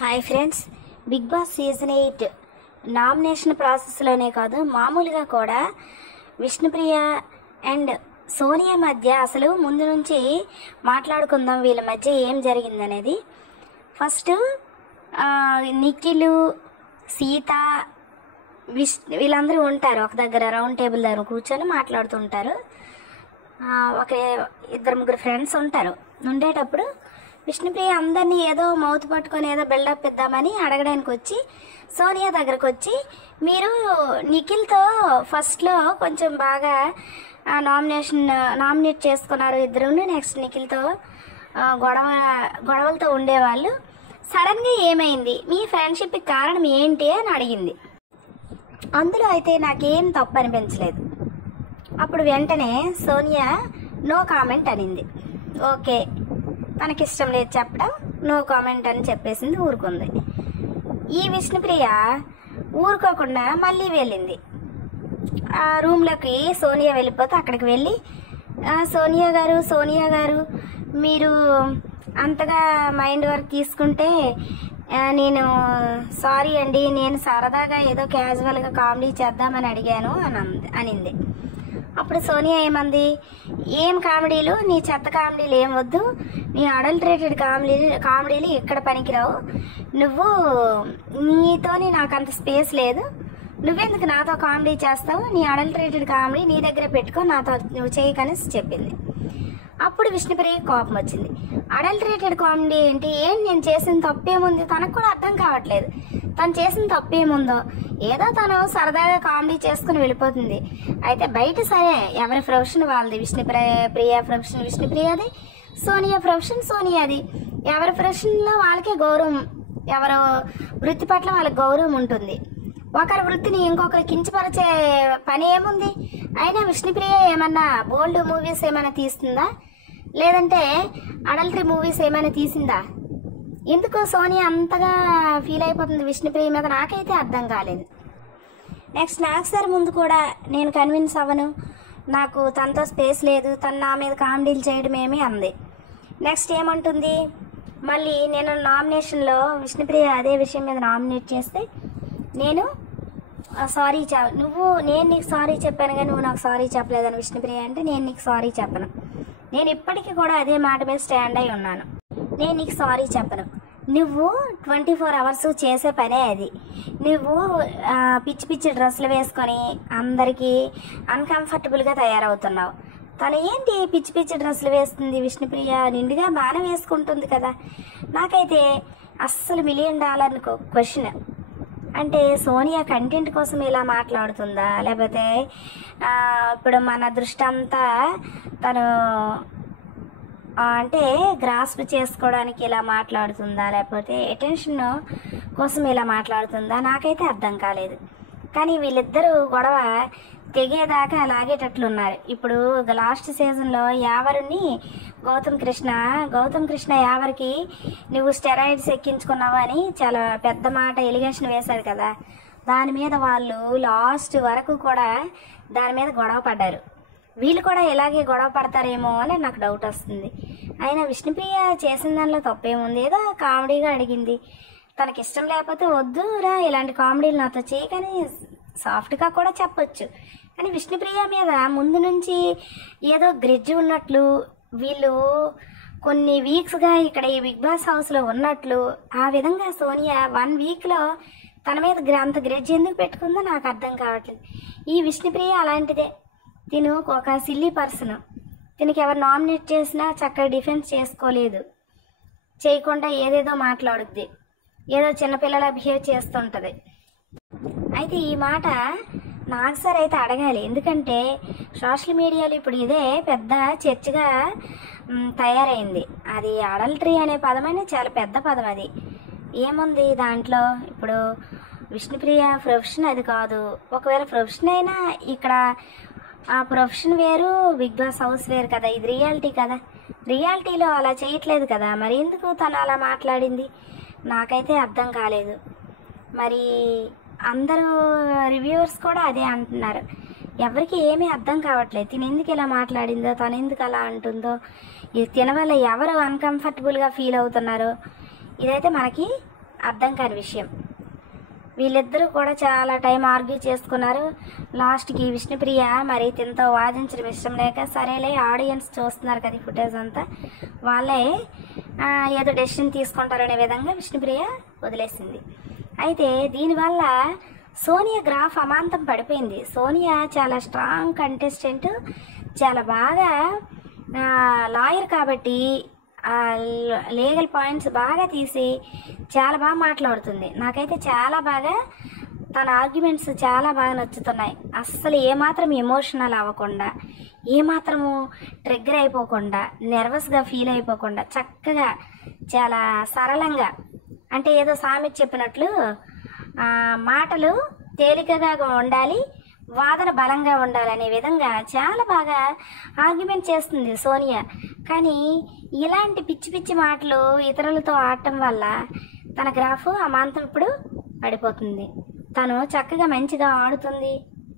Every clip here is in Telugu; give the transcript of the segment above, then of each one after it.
Hi friends, Bigg Boss season 8 nomination ప్రాసెస్లోనే కాదు మామూలుగా కూడా విష్ణుప్రియ అండ్ సోనియా మధ్య అసలు ముందు నుంచి మాట్లాడుకుందాం వీళ్ళ మధ్య ఏం జరిగిందనేది. ఫస్ట్ నిఖిల్, సీత, వీళ్ళందరూ ఉంటారు ఒక దగ్గర రౌండ్ టేబుల్ దగ్గర కూర్చొని మాట్లాడుతుంటారు. ఒక ఇద్దరు ముగ్గురు ఫ్రెండ్స్ ఉంటారు. ఉండేటప్పుడు విష్ణుప్రియ అందరినీ ఏదో మౌత్ పట్టుకొని ఏదో బిల్డప్ ఇద్దామని అడగడానికి వచ్చి సోనియా దగ్గరకు వచ్చి, మీరు నిఖిల్తో ఫస్ట్లో కొంచెం బాగా నామినేట్ చేసుకున్నారు ఇద్దరు, నెక్స్ట్ నిఖిల్తో గొడవలతో ఉండేవాళ్ళు, సడన్గా ఏమైంది, మీ ఫ్రెండ్షిప్కి కారణం ఏంటి అని అడిగింది. అందులో అయితే నాకేం తప్పు అనిపించలేదు. అప్పుడు వెంటనే సోనియా నో కామెంట్ అనింది. ఓకే, తనకిష్టం లేదు చెప్పడం, నో కామెంట్ అని చెప్పేసింది, ఊరుకుంది. ఈ విష్ణుప్రియ ఊరుకోకుండా మళ్ళీ వెళ్ళింది ఆ రూమ్లోకి. సోనియా వెళ్ళిపోతే అక్కడికి వెళ్ళి, సోనియా గారు మీరు అంతగా మైండ్ వర్క్ తీసుకుంటే నేను సారీ అండి, నేను సరదాగా ఏదో క్యాజువల్గా కామెడీ చేద్దామని అడిగాను అనింది. అప్పుడు సోనియా ఏమంది, ఏం కామెడీలు, నీ చెత్త కామెడీలు ఏం వద్దు, నీ అడల్టరేటెడ్ కామెడీలు ఇక్కడ పనికిరావు, నీతోని నాకు అంత స్పేస్ లేదు, నువ్వెందుకు నాతో కామెడీ చేస్తావు, నీ అడల్టరేటెడ్ కామెడీ నీ దగ్గర పెట్టుకో, నాతో నువ్వు చేయకని చెప్పింది. అప్పుడు విష్ణుప్రియకి కోపం వచ్చింది. అడల్టరేటెడ్ కామెడీ ఏంటి, నేను చేసిన తప్పేముంది, తనకు కూడా అర్థం కావట్లేదు తను చేసిన తప్పేముందో. ఏదో తను సరదాగా కామెడీ చేసుకుని వెళ్ళిపోతుంది. అయితే బయట సరే ఎవరి ప్రొఫెషన్ వాళ్ళది, విష్ణుప్రియ ప్రొఫెషన్ విష్ణుప్రియది, సోనియా ప్రొఫెషన్ సోనియాది. ఎవరి ప్రొఫెషన్లో వాళ్ళకే గౌరవం, ఎవరు వృత్తి పట్ల వాళ్ళకి గౌరవం ఉంటుంది. ఒకరి వృత్తిని ఇంకొకరు కించపరిచే పని ఏముంది? అయినా విష్ణుప్రియ ఏమన్నా బోల్డ్ మూవీస్ ఏమైనా తీస్తుందా, లేదంటే అడల్టరీ మూవీస్ ఏమైనా తీసిందా? ఎందుకు సోనియా అంతగా ఫీల్ అయిపోతుంది విష్ణుప్రియ మీద, నాకైతే అర్థం కాలేదు. నెక్స్ట్ నాగసారి ముందు కూడా నేను కన్విన్స్ అవ్వను, నాకు తనతో స్పేస్ లేదు, తను నా మీద కామెడీలు చేయడం ఏమీ అంది. నెక్స్ట్ ఏమంటుంది, మళ్ళీ నేను నామినేషన్లో విష్ణుప్రియ అదే విషయం మీద నామినేట్ చేస్తే నేను సారీ నేను నీకు సారీ చెప్పాను కానీ నువ్వు నాకు సారీ చెప్పలేదని విష్ణుప్రియ అంటే, నేను నీకు సారీ చెప్పను, నేను ఇప్పటికీ కూడా అదే మాట మీద స్టాండ్ అయి ఉన్నాను, నేను నీకు సారీ చెప్పను. నువ్వు 24 hours చేసే పనే అది. నువ్వు పిచ్చి పిచ్చి డ్రెస్సులు వేసుకొని అందరికీ అన్కంఫర్టబుల్గా తయారవుతున్నావు. తను ఏంటి పిచ్చి పిచ్చి డ్రెస్సులు వేస్తుంది, విష్ణుప్రియ నిండుగా బాగానే వేసుకుంటుంది కదా. నాకైతే అస్సలు $1 million క్వశ్చన్. అంటే సోనియా కంటెంట్ కోసం ఇలా మాట్లాడుతుందా, లేకపోతే ఇప్పుడు మన దృష్టి అంతా తను అంటే గ్రాస్ప్ చేసుకోవడానికి ఇలా మాట్లాడుతుందా, లేకపోతే అటెన్షన్ కోసం ఇలా మాట్లాడుతుందా, నాకైతే అర్థం కాలేదు. కానీ వీళ్ళిద్దరూ గొడవ తెగేదాకా లాగేటట్లున్నారు. ఇప్పుడు లాస్ట్ సీజన్లో యావరుని గౌతమ్ కృష్ణ యావరికి నువ్వు స్టెరాయిడ్స్ ఎక్కించుకున్నావు అని చాలా పెద్ద మాట ఎలిగేషన్ వేశారు కదా. దాని మీద వాళ్ళు లాస్ట్ వరకు కూడా దాని మీద గొడవ పడ్డారు. వీళ్ళు కూడా ఇలాగే గొడవ పడతారేమో అని నాకు డౌట్ వస్తుంది. అయినా విష్ణుప్రియ చేసిన దానిలో తప్పేముంది, ఏదో కామెడీగా అడిగింది, తనకి ఇష్టం లేకపోతే వద్దురా ఇలాంటి కామెడీలు నాతో చేయకని సాఫ్ట్గా కూడా చెప్పొచ్చు. కానీ విష్ణుప్రియ మీద ముందు నుంచి ఏదో గ్రిడ్జ్ ఉన్నట్లు, వీళ్ళు కొన్ని వీక్స్గా ఇక్కడ ఈ బిగ్ బాస్ హౌస్లో ఉన్నట్లు, ఆ విధంగా సోనియా 1 weekలో తన మీద అంత గ్రిడ్జ్ ఎందుకు పెట్టుకుందో నాకు అర్థం కావట్లేదు. ఈ విష్ణుప్రియ అలాంటిదే, తిను ఒక సిల్లీ పర్సన్, తినకి ఎవరు నామినేట్ చేసినా చక్కగా డిఫెన్స్ చేసుకోలేదు, చేయకుండా ఏదేదో మాట్లాడుద్ది, ఏదో చిన్నపిల్లలా బిహేవ్ చేస్తుంటుంది. అయితే ఈ మాట నాగసారి అయితే అడగాలి, ఎందుకంటే సోషల్ మీడియాలో ఇప్పుడు ఇదే పెద్ద చర్చగా తయారైంది. అది అడల్టరీ అనే పదమని చాలా పెద్ద పదం, అది ఏముంది దాంట్లో. ఇప్పుడు విష్ణుప్రియ ప్రొఫెషన్ అది కాదు, ఒకవేళ ప్రొఫెషన్ అయినా ఇక్కడ ఆ ప్రొఫెషన్ వేరు, బిగ్ బాస్ హౌస్ వేరు కదా, ఇది రియాలిటీ కదా, రియాలిటీలో అలా చేయట్లేదు కదా, మరి ఎందుకు తను అలా మాట్లాడింది నాకైతే అర్థం కాలేదు. మరి అందరూ రివ్యూవర్స్ కూడా అదే అంటున్నారు, ఎవరికి ఏమీ అర్థం కావట్లేదు తిను ఎందుకు ఇలా మాట్లాడిందో, తను ఎందుకు అలా అంటుందో, ఇది తిన వల్ల ఎవరు అన్కంఫర్టబుల్గా ఫీల్ అవుతున్నారో ఇదైతే మనకి అర్థం కాని విషయం. వీళ్ళిద్దరూ కూడా చాలా టైం ఆర్గ్యూ చేసుకున్నారు. లాస్ట్కి విష్ణుప్రియ మరి తినతో వాదించడం ఇష్టం లేక సరేలే ఆడియన్స్ చూస్తున్నారు కదా ఫుటేజ్ అంతా, వాళ్ళే ఏదో డెసిషన్ తీసుకుంటారనే విధంగా విష్ణుప్రియ వదిలేసింది. అయితే దీనివల్ల సోనియా గ్రాఫ్ అమాంతం పడిపోయింది. సోనియా చాలా స్ట్రాంగ్ కంటెస్టెంట్, చాలా బాగా లాయర్ కాబట్టి లీగల్ పాయింట్స్ బాగా తీసి చాలా బాగా మాట్లాడుతుంది. నాకైతే చాలా బాగా తన ఆర్గ్యుమెంట్స్ చాలా బాగా నచ్చుతున్నాయి. అస్సలు ఏమాత్రం ఎమోషనల్ అవ్వకుండా, ఏమాత్రము ట్రిగ్గర్ అయిపోకుండా, నెర్వస్గా ఫీల్ అయిపోకుండా చక్కగా చాలా సరళంగా, అంటే ఏదో సామెత చెప్పినట్లు మాటలు తేలికగా ఉండాలి, వాదన బలంగా ఉండాలనే విధంగా చాలా బాగా ఆర్గ్యుమెంట్ చేస్తుంది సోనియా. కానీ ఇలాంటి పిచ్చి పిచ్చి మాటలు ఇతరులతో ఆడటం వల్ల తన గ్రాఫ్ అమాంతం ఇప్పుడు పడిపోతుంది. తను చక్కగా మంచిగా ఆడుతుంది,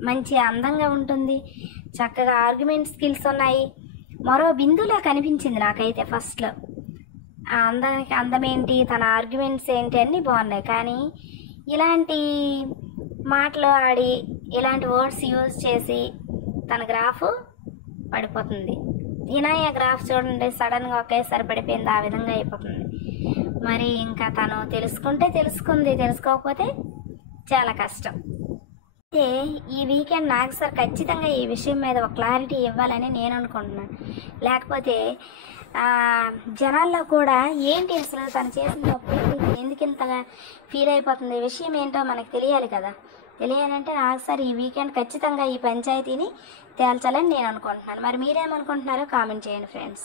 మంచి అందంగా ఉంటుంది, చక్కగా ఆర్గ్యుమెంట్ స్కిల్స్ ఉన్నాయి. మరో బిందులా కనిపించింది నాకైతే ఫస్ట్లో. ఆ అందానికి అందమేంటి, తన ఆర్గ్యుమెంట్స్ ఏంటి అన్నీ బాగున్నాయి. కానీ ఇలాంటి మాటలు ఆడి ఇలాంటి వర్డ్స్ యూజ్ చేసి తన గ్రాఫ్ పడిపోతుంది. ఇనాయ గ్రాఫ్ చూడండి, సడన్గా ఒకేసారి పడిపోయింది, ఆ విధంగా అయిపోతుంది. మరి ఇంకా తను తెలుసుకుంటే తెలుసుకుంది, తెలుసుకోకపోతే చాలా కష్టం. అయితే ఈ వీకెండ్ నాగ్ సార్ ఖచ్చితంగా ఈ విషయం మీద ఒక క్లారిటీ ఇవ్వాలని నేను అనుకుంటున్నాను. లేకపోతే జనాల్లో కూడా ఏంటి అసలు తను చేసిన తప్పు ఎందుకు ఇంతగా ఫీల్ అయిపోతుంది, విషయం ఏంటో మనకు తెలియాలి కదా. తెలియాలంటే నాగ్ సార్ ఈ వీకెండ్ ఖచ్చితంగా ఈ పంచాయతీని తేల్చాలని నేను అనుకుంటున్నాను. మరి మీరేమనుకుంటున్నారో కామెంట్ చేయండి ఫ్రెండ్స్.